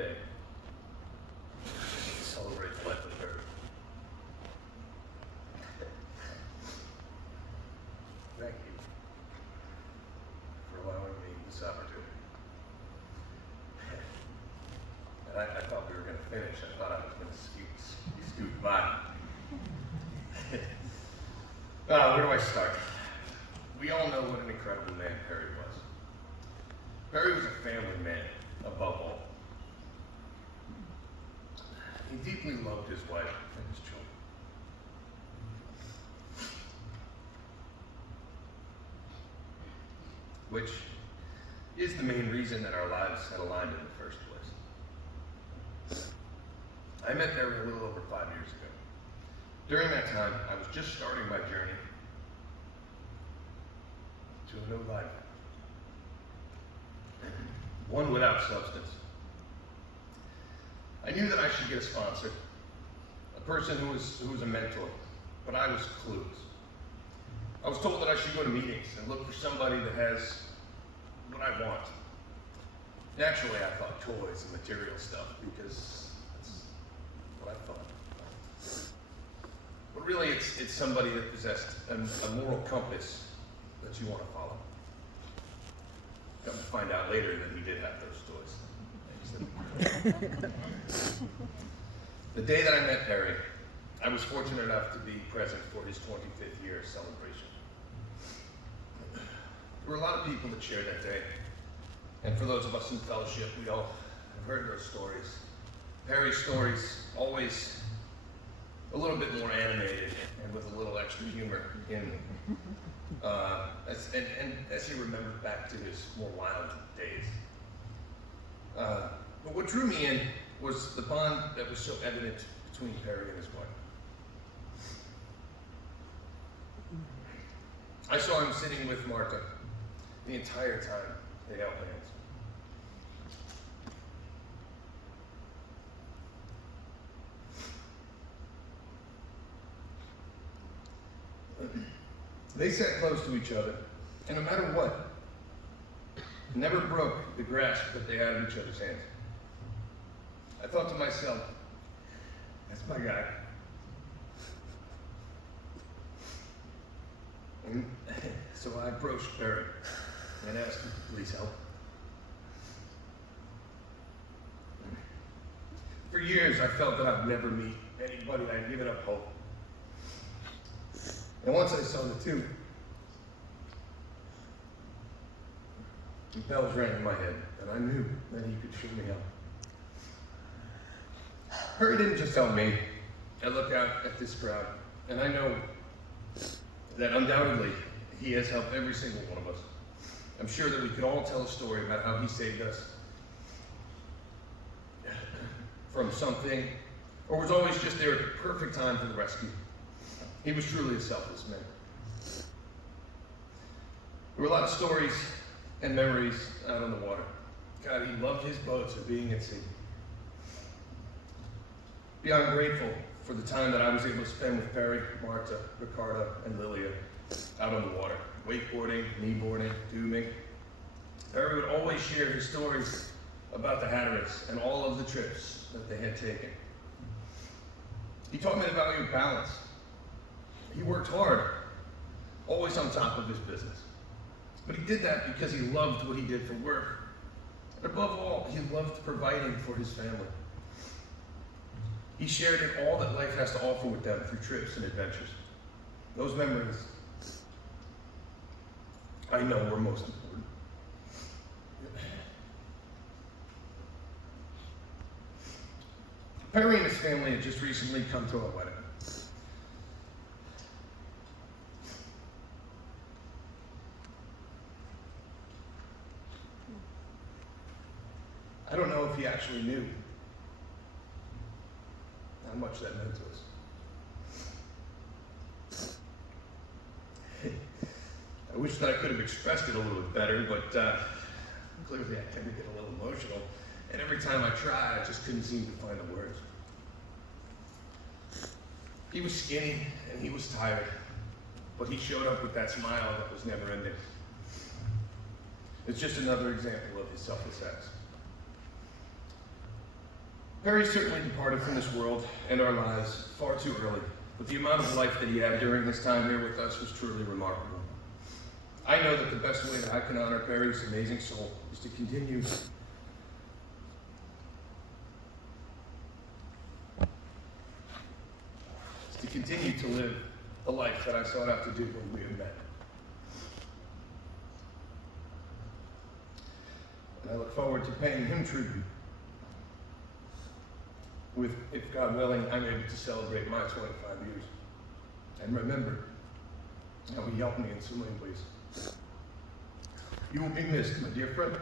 today to celebrate the life of Perry. Thank you for allowing me this opportunity. And I thought we were going to finish. I thought I was going to scoot by. Where do I start? We all know what an incredible man Perry was. Perry was a family man, above all. He deeply loved his wife and his children. Which is the main reason that our lives had aligned in the first place. I met Perry a little over 5 years ago. During that time, I was just starting my journey to a new life. One without substance. I knew that I should get a sponsor, a person who was a mentor, but I was clueless. I was told that I should go to meetings and look for somebody that has what I want. Naturally, I thought toys and material stuff because that's what I thought. But really, it's somebody that possessed a moral compass that you want to follow. Come to find out later that he did have those toys. The day that I met Perry, I was fortunate enough to be present for his 25th year celebration. There were a lot of people that shared that day. And for those of us in fellowship, we all have heard those stories. Perry's stories always a little bit more animated and with a little extra humor in them. As he remembered back to his more wild days. But what drew me in was the bond that was so evident between Perry and his wife. I saw him sitting with Martha the entire time they held hands. They sat close to each other, and no matter what, never broke the grasp that they had of each other's hands. I thought to myself, that's my guy. And so I approached Perry and asked him to please help. For years, I felt that I'd never meet anybody. I'd given up hope. And once I saw the two, the bells rang in my head, and I knew that he could show me help. Perry didn't just help me. I look out at this crowd, and I know that undoubtedly he has helped every single one of us. I'm sure that we could all tell a story about how he saved us from something, or was always just there at the perfect time for the rescue. He was truly a selfless man. There were a lot of stories and memories out on the water. God, he loved his boats and being at sea. Beyond grateful for the time that I was able to spend with Perry, Marta, Ricardo, and Lilia out on the water. Wakeboarding, kneeboarding, tubing. Perry would always share his stories about the Hatteras and all of the trips that they had taken. He taught me the value of balance. He worked hard, always on top of his business. But he did that because he loved what he did for work. And above all, he loved providing for his family. He shared in all that life has to offer with them through trips and adventures. Those memories, I know, were most important. Perry and his family had just recently come to our wedding. I don't know if he actually knew how much that meant to us. I wish that I could have expressed it a little bit better, but clearly I tend to get a little emotional. And every time I try, I just couldn't seem to find the words. He was skinny and he was tired, but he showed up with that smile that was never ending. It's just another example of his selfless acts. Perry certainly departed from this world and our lives far too early, but the amount of life that he had during his time here with us was truly remarkable. I know that the best way that I can honor Perry's amazing soul is to continue to live the life that I sought out to do when we had met. And I look forward to paying him tribute with, if God willing, I'm able to celebrate my 25 years. And remember how he helped me in so many ways. You will be missed, my dear friend.